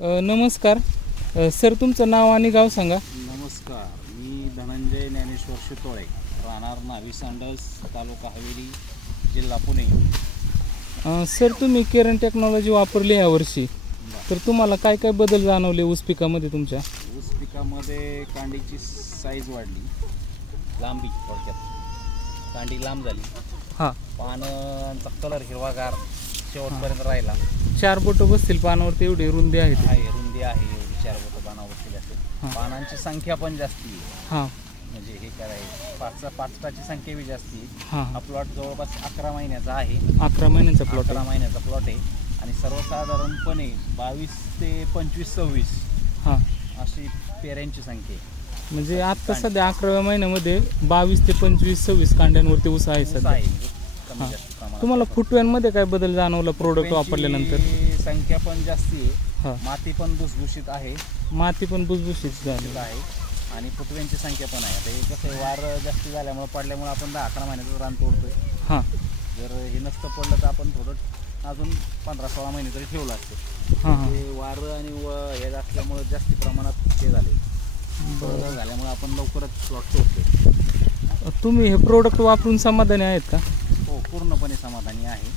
अ, नमस्कार. अ, सर तुमचं नाव आणि गाव सांगा. नमस्कार. मी धनंजय ज्ञानेश्वर शितोळे राहणार नावी सांडस तालुका हवेली जिल्हा पुणे. अ, सर तुम्ही केरन टेक्नॉलॉजी वापरली यावर्षी तर तुम्हाला काय काय बदल जाणवले ऊस पिकामध्ये तुमच्या? ऊस पिकामध्ये कांडीची साईज वाढली. लांबी थोडक्यात. कांडी लांब झाली. हां. पानांचा कलर हिरवागार शेवटपर्यंत राहिला. चार बोटं बसतील पानावरती एवढी रुंदी आहे ती. आहे रुंदी आहे एवढी चार बोटं पानावरती हा. असेल पानांची संख्या पण जास्ती आहे. हां. म्हणजे हे आहे पाच पाचटाची संख्या बी जास्ती आहे. हां. हा हां प्लॉट जवळपास अकरा महिन्याचा आहे. अकरा महिन्यांचा प्लॉट अकरा महिन्याचा प्लॉट आहे. आणि सर्वसाधारणपणे बावीस ते पंचवीस सव्वीस हां. अशी पेऱ्यांची संख्या आहे. म्हणजे आता सध्या अकराव्या महिन्यामध्ये बावीस ते पंचवीस सव्वीस कांड्यांवरती ऊस आहे ऊस सध्या. आहे. कमी हां. जास्त प्रमाणात. तुम्हाला फुटव्यांमध्ये काय बदल जाणवला प्रोडक्ट वापरल्यानंतर? संख्या पण जास्ती आहे. हां. माती पण भुसभुशीत आहे. माती पण भुसभुशीत झाली. आहे. आणि फुटव्यांची संख्या पण आहे. आता हे कसं आहे, वार जास्त झाल्यामुळे पडल्यामुळे आपण दहा अकरा महिन्याचं रान तोडतोय. हां. जर हे नसतं पडलं तर आपण थोडं अजून पंधरा सोळा महिने तरी ठेवलं असतं. हां हां. ते वार आणि व हे असल्यामुळे जास्ती प्रमाणात ते झाले. बरं. झाल्यामुळे आपण लवकरच प्लॉट तोडतोय. तुम्ही हे प्रोडक्ट वापरून समाधानी आहेत का? हो पूर्णपणे समाधानी आहे.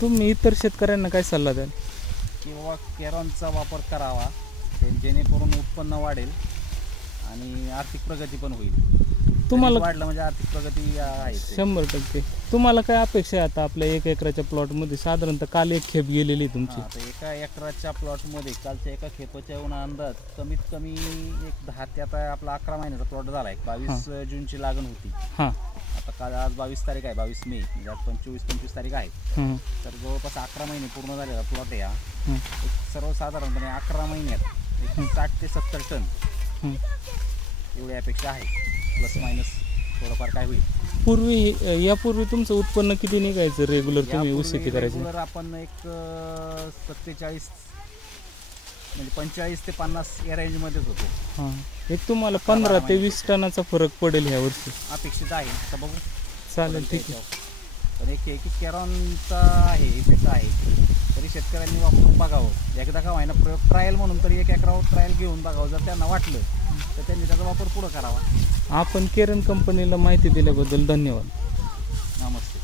तुम्ही इतर शेतकऱ्यांना काय सल्ला द्याल? किंवा केरॉनचा वापर करावा ते जेणेकरून उत्पन्न वाढेल आणि आर्थिक प्रगती पण होईल. तुम्हाला वाढलं म्हणजे आर्थिक प्रगती आहे ते. शंभर टक्के. तुम्हाला काय अपेक्षा आहे आता आपल्या एक एकराच्या प्लॉटमध्ये? साधारणतः काल एक खेप गेलेली आहे तुमची. हा, तर एका एकराच्या प्लॉटमध्ये कालच्या एका खेपाच्या येऊन अंदाज कमीत कमी एक दहा ते आता आपला अकरा महिन्याचा प्लॉट झाला आहे. बावीस जूनची लागण होती. हां. आता काल आज बावीस तारीख आहे बावीस मे म्हणजे आज पंचवीस पंचवीस तारीख आहे. तर जवळपास अकरा महिने पूर्ण झालेला प्लॉट आहे हा. एक सर्वसाधारणपणे अकरा महिन्यात एक साठ ते सत्तर टन. एवढी अपेक्षा आहे. प्लस मायनस थोडंफार काय होईल. पूर्वी अ, यापूर्वी तुमचं उत्पन्न किती निघायचं रेग्युलर तुम्ही ऊस शेती करायची? रेग्युलर आपण एक सत्तेचाळीस म्हणजे पंचेचाळीस ते पन्नास या रेंजमध्येच होतो. हां. एक तुम्हाला पंधरा ते वीस टनाचा फरक पडेल ह्या वर्षी अपेक्षित आहे. आता बघू. चालेल ठीक आहे. पण एक एक कॅरॉनचा आहे इफेक्ट आहे. तरी शेतकऱ्यांनी वापरून बघावं. एकदा का व्हायना प्रयोग ट्रायल म्हणून तरी एक एकरावर ट्रायल घेऊन बघावं. जर त्यांना वाटलं तर त्यांनी त्याचा वापर पुढं करावा. आपण केरन कंपनीला माहिती दिल्याबद्दल धन्यवाद. नमस्ते